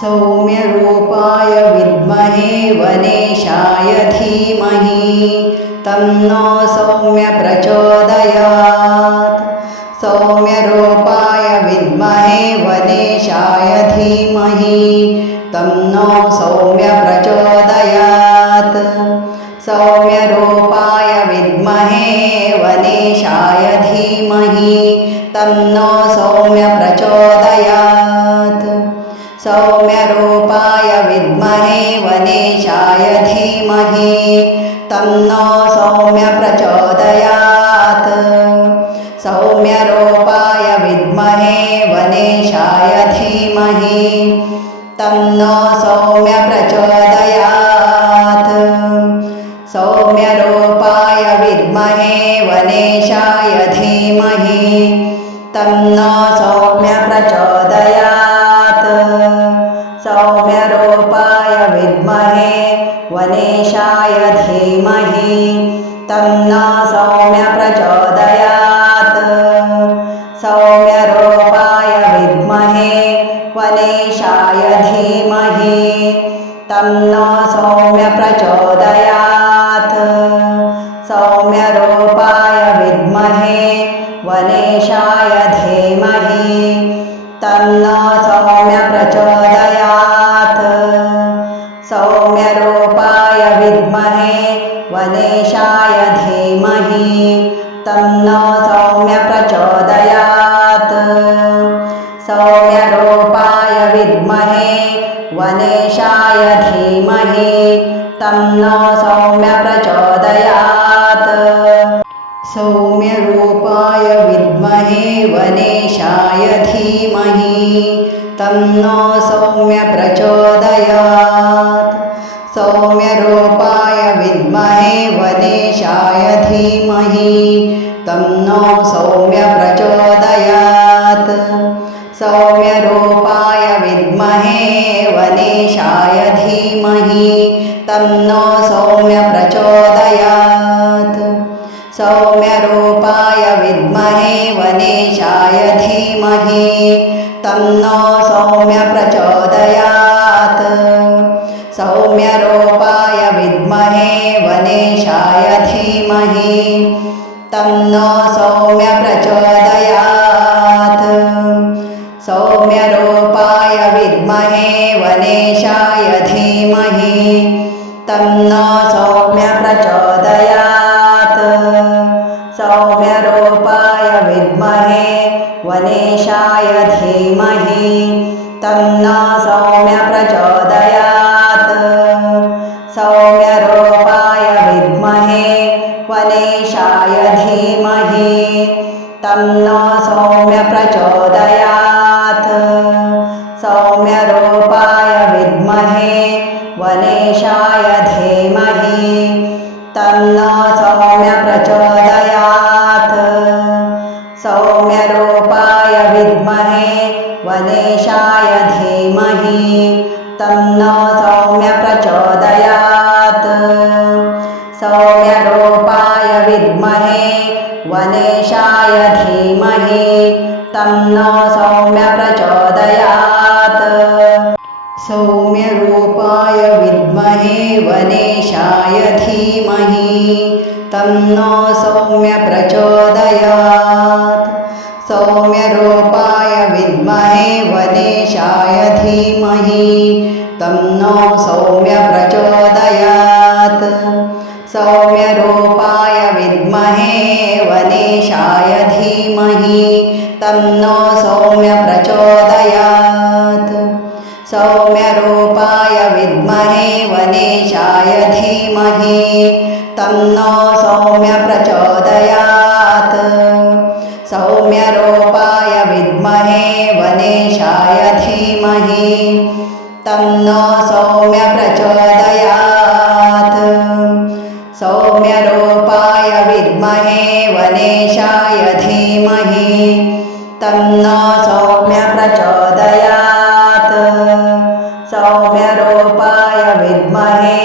सौम्यरूपाय विद्महे वनेशाय धीमहि तन्नो सौम्य प्रचोदयात्। सौम्यरूपाय विद्महे वनेशाय धीमहि तन्नो सौम्य प्रचोदयात्। सौम्यरूपाय विद्महे वनेशाय धीमहि तन्नो सौम्य प्रचोदयात्। सौम्यरूपाय विद्महे वनेशाय धीमहि तन्नो सौम्य प्रचोदयात्। सौम्यरूपाय विद्महे वनेशाय धीमहि तन्नो सौम्य प्रचोदयात्। सौम्यरूपाय विद्महे वनेशाय धीमहि तन्नो सौम्य प्रचोदयात्। सौम्यरूपाय विद्महे वनेशाय धीमहि तन्नो सौम्य प्रचोदयात्। सौम्यरूपाय विद्महे वनेशाय धीमहि तन्नो सौम्य प्रचोदयात्। सौम्यरूपाय विद्महे वनेशाय धीमहि तन्नो सौम्य प्रचोदयात्। सौम्यरूपाय विद्महे वनेशाय धीमहि तन्नो सौम्य प्रचोदयात्। सौम्यरूपाय विद्महे वनेशाय धीमहि तन्नो सौम्य प्रचोदयात्। सौम्यरूपाय विद्महे वनेशाय धीमहि तन्नो सौम्य प्रचोदयात्। सौम्यरूपाय विद्महे वनेशाय धीमहि तन्नो सौम्य प्रचोदयात्। सौम्यरूपाय विद्महे वनेशाय धीमहि तन्नो सौम्य प्रचोदयात्। सौम्यरूपाय विद्महे वनेशाय धीमहि तन्नो सौम्य प्रचोदयात्। सौम्यरूपाय विद्महे वनेशाय धीमहि तन्नो सौम्य प्रचोदयात्। सौम्यरूपाय विद्महे वनेशाय धीमहि तन्नो सौम्य प्रचोदयात्। सौम्यरूपाय विद्महे वनेशाय धीमहि तन्नो सौम्य प्रचोदयात्। सौम्यरूपाय विद्महे वनेशाय धीमहि तन्नो सौम्य प्रचोदयात्। सौम्यरूपाय विद्महे वनेशाय धीमहि तन्नो सौम्य प्रचोदयात्। सौम्यरूपाय विद्महे वनेशाय धीमहि तन्नो सौम्य प्रचोदयात्। सौम्यरूपाय विद्महे वनेशाय धीमहि तन्नो सौम्य प्रचोदयात्। सौम्यरूपाय विद्महे वनेशाय धीमहि तन्नो सौम्य प्रचोदयात्। सौम्यरूपाय विद्महे वनेशाय धीमहि तन्नो सौम्य प्रचोदयात्। सौम्यरूपाय विद्महे वनेशाय धीमहि तन्नो सौम्य प्रचोदयात्। सौम्यरूपाय विद्महे वनेशाय धीमहि तन्नो सौम्य प्रचोदयात्। सौम्यरूपाय विद्महे वनेशाय धीमहि तन्नो सौम्य प्रचोदयात्। सौम्यरूपाय विद्महे वनेशाय धीमहि तन्नो सौम्य प्रचोदयात्। सौम्यरूपाय विद्महे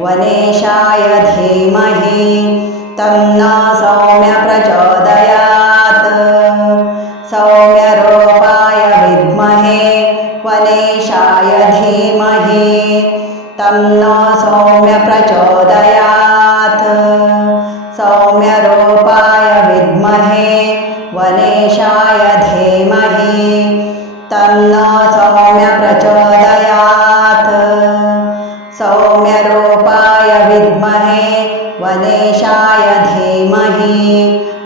वनेशाय धीमहि तन्नो सौम्य प्रचोदयात्। सौम्यरूपाय विद्महे वनेशाय विद्महे वनेशाय धीमहि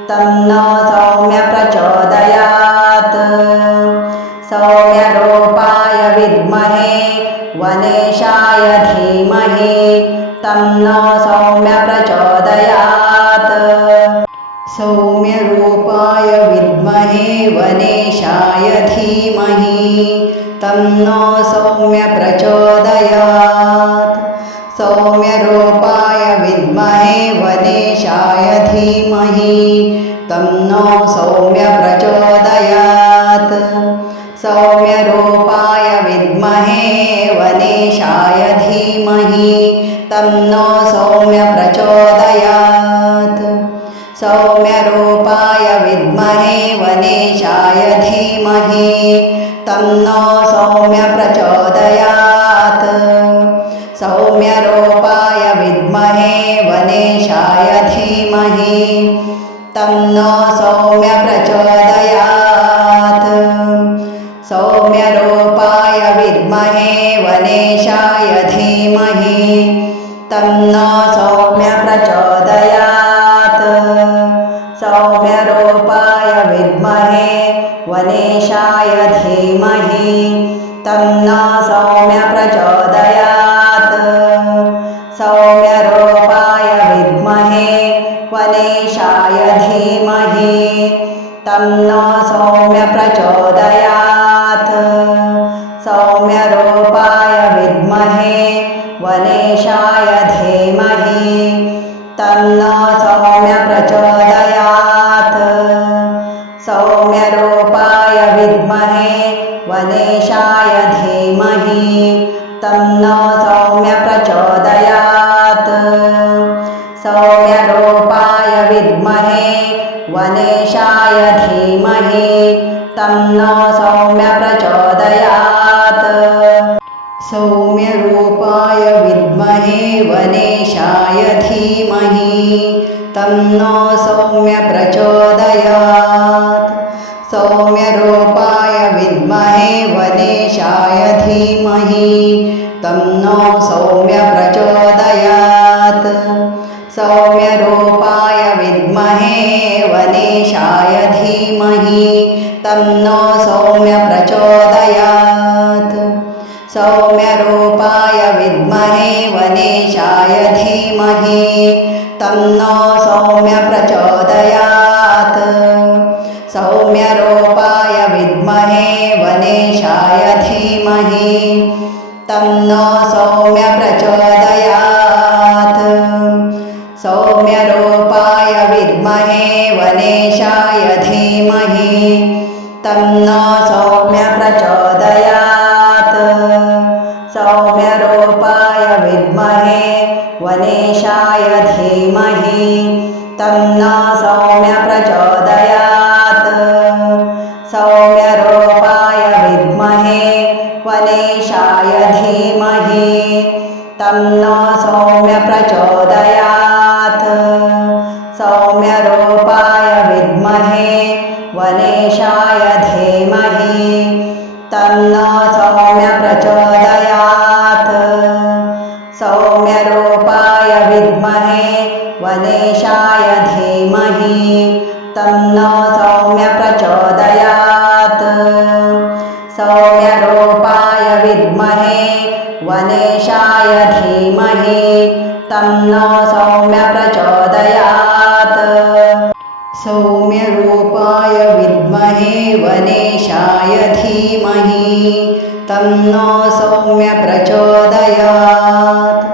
तन्नो सौम्य प्रचोदयात् सौम्यरूपाय विद्महे वनेशाय धीमहि तन्नो सौम्य प्रचोदयात् सौम्यरूपाय विद्महे वनेशाय धीमहि तन्नो सौम्य प्रचोदयात् सौम्यरूपाय विद्महे वनेशाय धीमहि तन्नो सौम्य प्रचोदयात् सौम्यरूपाय विद्महे वनेशाय धीमहि तन्नो सौम्य प्रचोदयात् सौम्यरूपाय विद्महे वनेशाय धीमहि तन्नो सौम्य प्रचोदयात् सौम्यरूपाय विद्महे वनेशाय धीमहि तन्नो सौम्य प्रचोदयात् सौम्यरूपाय विद्महे वनेशाय धीमहि तन्नो सौम्य प्रचोदयात् सौम्यरूपाय विद्महे वनेशाय धीमहि तन्नो सौम्य प्रचोदयात् सौम्यरूपाय विद्महे वनेशाय धीमहि तन्नो सौम्य प्रचोदयात् सौम्यरूपाय विद्महे वनेशाय धीमहि तन्नो सौम्य प्रचोदयात् सौम्यरूपाय विद्महे वनेशाय धीमहि तन्नो सौम्य प्रचोदयात् सौम्यरूपाय विद्महे वनेशाय धीमहि तन्नो सौम्य प्रचोदयात् सौम्यरूपाय विद्महे वनेशाय धीमहि तन्नो सौम्य प्रचोदयात् सौम्यरूपाय विद्महे वनेशाय धीमहि तन्नो सौम्य प्रचोदयात् सौम्यरूपाय विद्महे वनेशाय धीमहि तन्नो सौम्य प्रचोदयात् सौम्यरूपाय विद्महे वनेशाय धीमहि तन्नो सौम्य प्रचोदयात् सौम्यरूपाय विद्महे वनेशाय धीमहि तन्नो सौम्य प्रचोदयात् सौम्यरूपाय विद्महे वनेशाय धीमहि तन्नो सौम्य प्रचोदयात् सौम्यरूपाय विद्महे वनेशाय धीमहि तन्नो सौम्य प्रचोदयात् सौम्यरूपाय विद्महे वनेशाय धीमहि तन्नो सौम्य प्रचोदयात् सौम्यरूपाय विद्महे वनेशाय धीमहि तन्नो सौम्य प्रचोदयात् सौम्यरूपाय विद्महे वनेशाय धीमहि तन्नो सौम्य प्रचोदयात् सौम्यरूपाय विद्महे वनेशाय धीमहि तन्नो सौम्य प्रचोदयात् सौम्यरूपाय विद्महे वनेशाय धीमहि तन्नो सौम्य प्रचोदयात्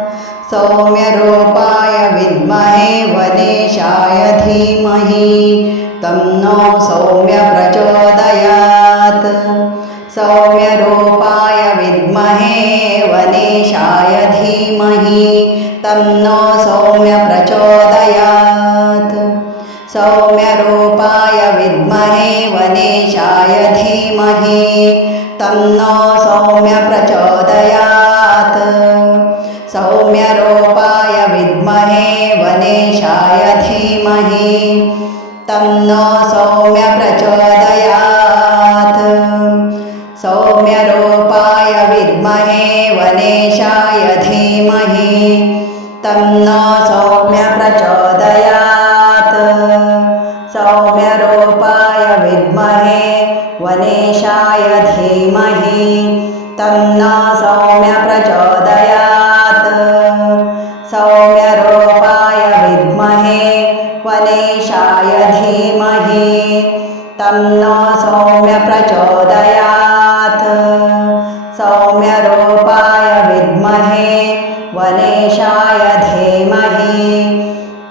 सौम्यरूपाय विद्महे वनेशाय धीमहि तन्नो सौम्य प्रचोदयात् सौम्यरूपाय विद्महे वनेशाय धीमहि तन्नो सौम्य प्रचोदयात् सौम्यरूपाय विद्महे वनेशाय धीमहि तन्नो सौम्य प्रचोदयात् सौम्यरूपाय विद्महे वनेशाय धीमहि तन्नो सौम्य प्रचोदयात् सौम्यरूपाय विद्महे वनेशाय धीमहि तन्नो धीमहि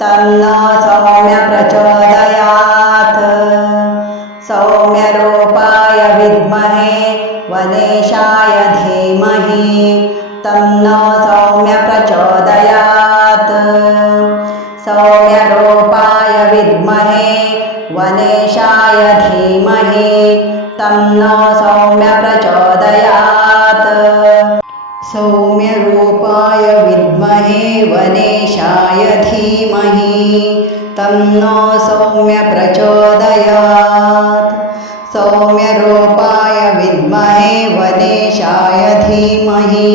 तन्नो सौम्य प्रचोदयात् सौम्यरूपाय विद्महे वनेशाय धीमहि तन्नो सौम्य प्रचोदयात् सौम्यरूपाय विद्महे वनेशाय धीमहि तन्नो सौम्य प्रचोदयात् सौम्यरूपाय विद्महे वनेशाय धीमहि तन्नो सौम्य प्रचोदयात् सौम्यरूपाय विद्महे वनेशाय धीमहि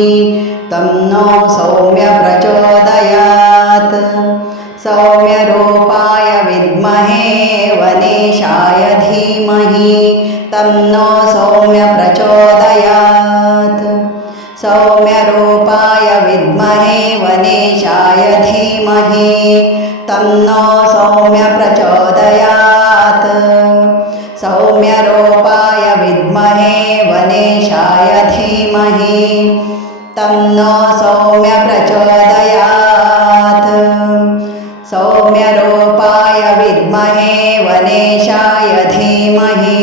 तन्नो सौम्य प्रचोदयात् सौम्यरूपाय विद्महे वनेशाय धीमहि तन्नो सौम्य प्रचोदयात् सौम्यरूपाय विद्महे वनेशाय धीमहि तन्नो सौम्य प्रचोदयात् सौम्यरूपाय विद्महे वनेशाय धीमहि तन्नो सौम्य प्रचोदयात् सौम्यरूपाय विद्महे वनेशाय धीमहि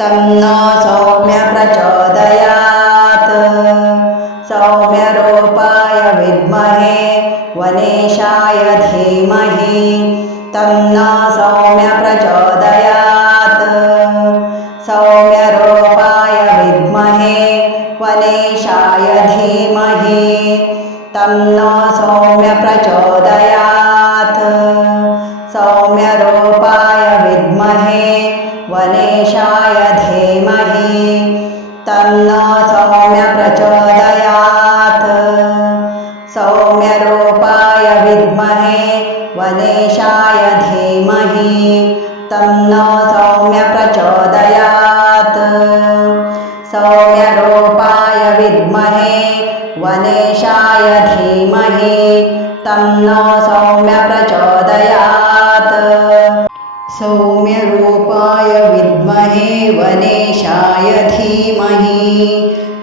तन्नो सौम्य प्रचोदयात् सौम्यरूपाय विद्महे वनेशाय धीमहि तन्नो सौम्य प्रचोदयात् सौम्यरूपाय विद्महे वनेशाय धीमहि तन्नो सौम्य प्रचोदयात् सौम्यरूपाय विद्महे वनेशाय धीमहि तन्नो सौम्य प्रचोदयात् सौम्यरूपाय विद्महे वनेशाय धीमहि तन्नो सौम्य प्रचोदयात् सौम्यरूपाय विद्महे वनेशाय धीमहि तन्नो सौम्य प्रचोदयात् सौम्यरूपाय विद्महे वनेशाय धीमहि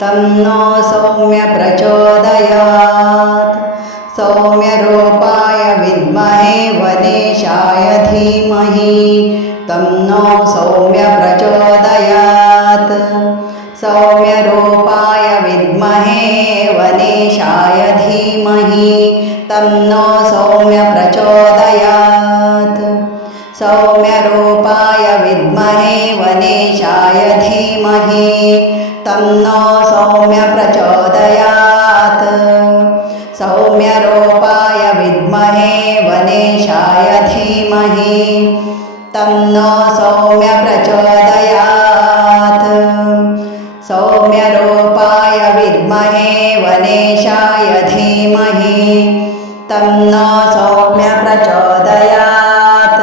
तन्नो सौम्य प्रचोदयात् सौम्यरूपाय विद्महे वनेशाय धीमहि तन्नो सौम्य प्रचोदयात् सौम्यरूपाय विद्महे वनेशाय धीमहि तन्नो सौम्य प्रचोदयात् सौम्यरूपाय विद्महे वनेशाय धीमहि तन्नो सौम्य प्रचोदयात् सौम्यरूपाय विद्महे वनेशाय धीमहि तन्नो सौम्य प्रचोदयात् सौम्यरूपाय विद्महे वनेशाय धीमहि तन्नो सौम्य प्रचोदयात्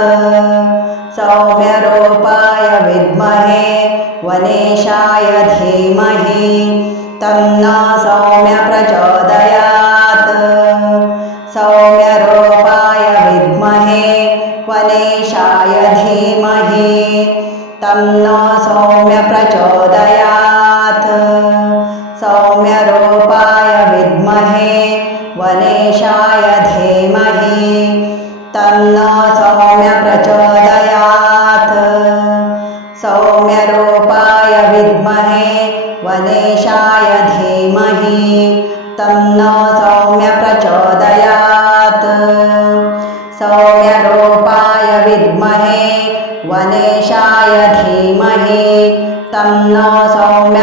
सौम्यरूपाय विद्महे वनेशाय धीमहि तन्नो सौम्य प्रचोदयात् सौम्यरूपाय विद्महे वनेशाय धीमहि तन्नो सौम्य प्रचोदयात् सौम्यरूपाय विद्महे वनेशाय धीमहि तन्नो सौम्य प्रचोदयात् सौम्यरूपाय विद्महे वनेशाय धीमहि तन्नो सौम्य प्रचोदयात् सौम्यरूपाय विद्महे वनेशाय धीमहि तन्नो सौम्य